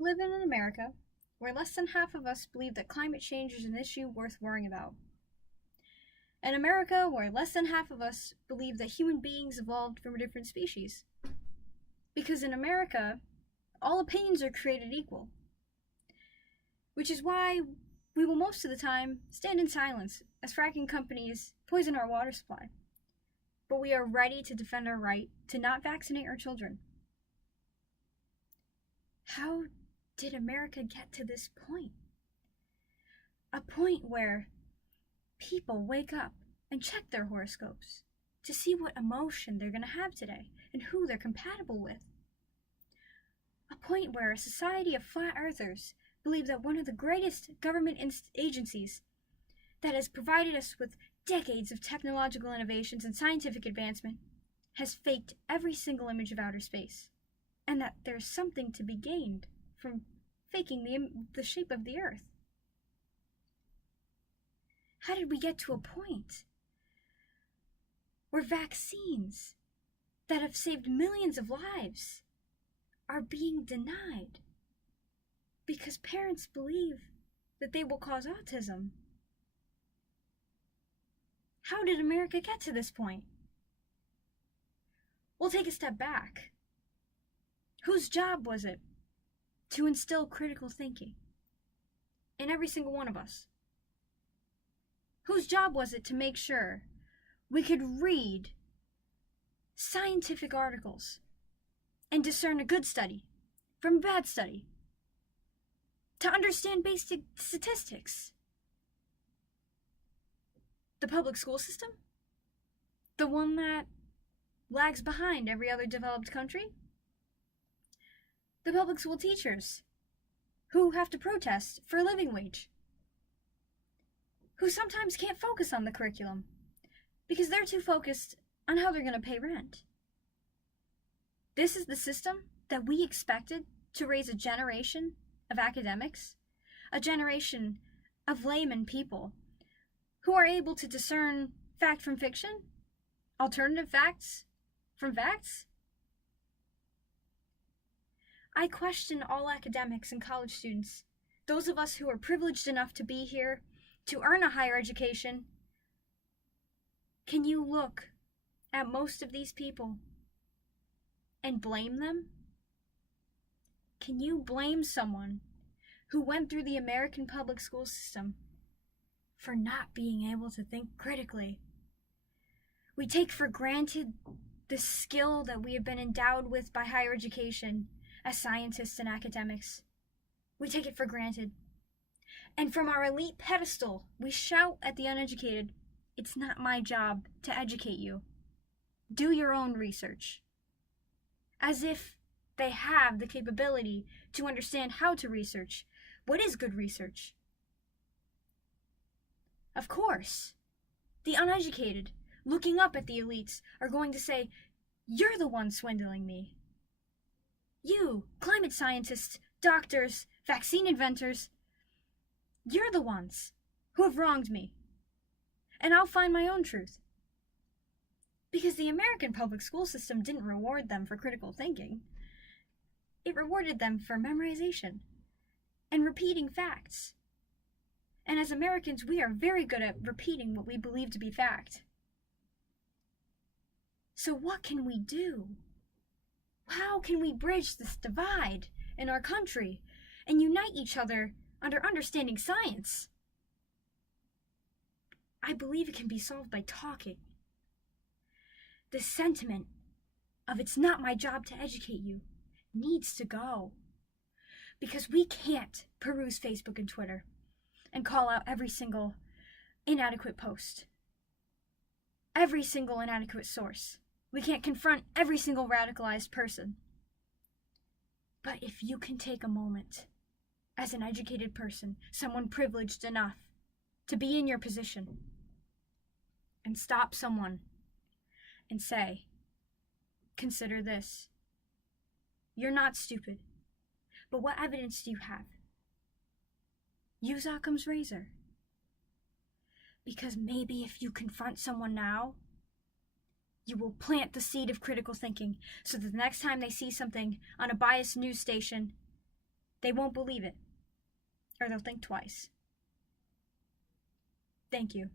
live in America where less than half of us believe that climate change is an issue worth worrying about. An America where less than half of us believe that human beings evolved from a different species. Because in America, all opinions are created equal. Which is why we will most of the time stand in silence as fracking companies poison our water supply. But we are ready to defend our right to not vaccinate our children. How did America get to this point? A point where people wake up and check their horoscopes to see what emotion they're going to have today and who they're compatible with. A point where a society of flat earthers believe that one of the greatest government agencies that has provided us with decades of technological innovations and scientific advancement has faked every single image of outer space, and that there's something to be gained from faking the shape of the Earth. How did we get to a point where vaccines that have saved millions of lives are being denied because parents believe that they will cause autism? How did America get to this point? We'll take a step back. Whose job was it to instill critical thinking in every single one of us? Whose job was it to make sure we could read scientific articles and discern a good study from a bad study? To understand basic statistics? The public school system? The one that lags behind every other developed country? The public school teachers who have to protest for a living wage? Who sometimes can't focus on the curriculum because they're too focused on how they're going to pay rent? This is the system that we expected to raise a generation of academics, a generation of layman people who are able to discern fact from fiction, alternative facts from facts? I question all academics and college students, those of us who are privileged enough to be here, to earn a higher education. Can you look at most of these people and blame them? Can you blame someone who went through the American public school system for not being able to think critically? We take for granted the skill that we have been endowed with by higher education as scientists and academics. We take it for granted. And from our elite pedestal, we shout at the uneducated, "It's not my job to educate you. Do your own research." As if they have the capability to understand how to research. What is good research? Of course, the uneducated, looking up at the elites, are going to say, "You're the one swindling me. You, climate scientists, doctors, vaccine inventors, you're the ones who have wronged me. And I'll find my own truth." Because the American public school system didn't reward them for critical thinking. It rewarded them for memorization and repeating facts. And as Americans, we are very good at repeating what we believe to be fact. So what can we do? How can we bridge this divide in our country and unite each other under understanding science? I believe it can be solved by talking. The sentiment of "it's not my job to educate you" needs to go. Because we can't peruse Facebook and Twitter and call out every single inadequate post, every single inadequate source. We can't confront every single radicalized person. But if you can take a moment, as an educated person, someone privileged enough to be in your position, and stop someone and say, "Consider this. You're not stupid, but what evidence do you have?" Use Occam's razor. Because maybe if you confront someone now, you will plant the seed of critical thinking so that the next time they see something on a biased news station, They won't believe it, or they'll think twice. Thank you.